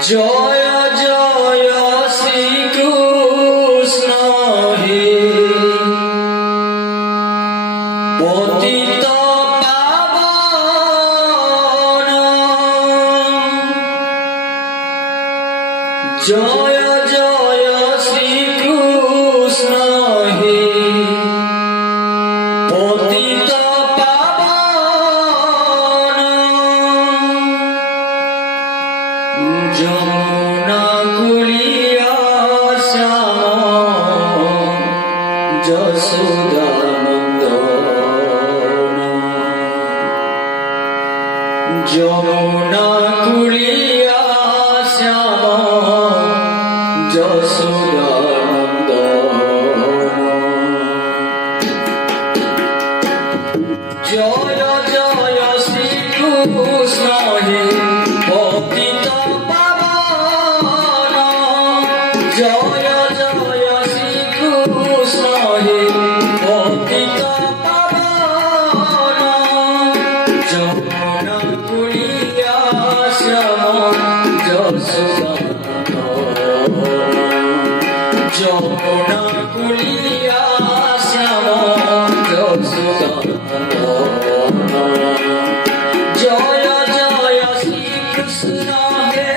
জয় জয় শ্রীকৃষ্ণ হে পতিত পাবন জয় জয় শ্রীকৃষ্ণ হে পতিত যমুনা কুলিয়া শ্যাম যশোদানন্দন যমুনা কুলিয়া শ্যাম যশোদানন্দন জয় জয় শ্রীকৃষ্ণ হে পতিত জয় জয় শ্রীকৃষ্ণ হে পতিত পাবন যমুনা কুলিয়া শ্যাম যশোদানন্দন যমুনা কুলিয়া শ্যাম যশোদানন্দন জয় জয় শ্রীকৃষ্ণ হে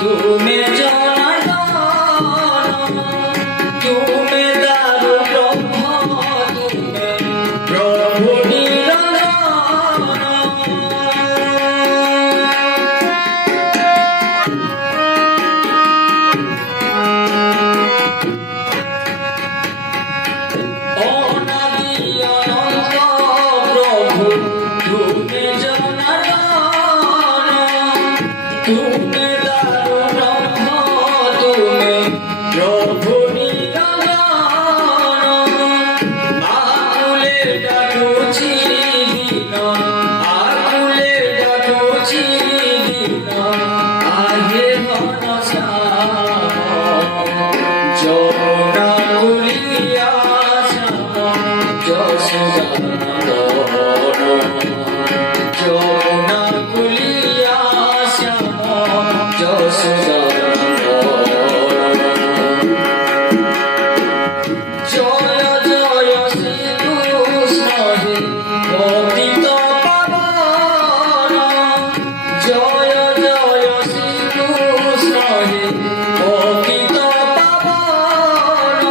তুমি জনার্দন তুমি দারু ব্রহ্ম তুমি প্রভু নিরঞ্জন অনাদি অনন্ত প্রভু তুমি জনার্দন তুমি দারু ব্রহ্ম তুমি প্রভু নিরঞ্জন আকুলে ডাকুছি দিন আকুলে ডাকুছি দিন আহে ঘনশ্যাম যমুনা কুলিয়া শ্যাম যশোদানন্দন যমুনা কুলিয়া শ্যাম যশোদানন্দন জয় জয় শ্রীকৃষ্ণ হে পতিত পাবন জয় জয় শ্রীকৃষ্ণ হে পতিত পাবন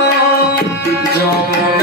যমুনা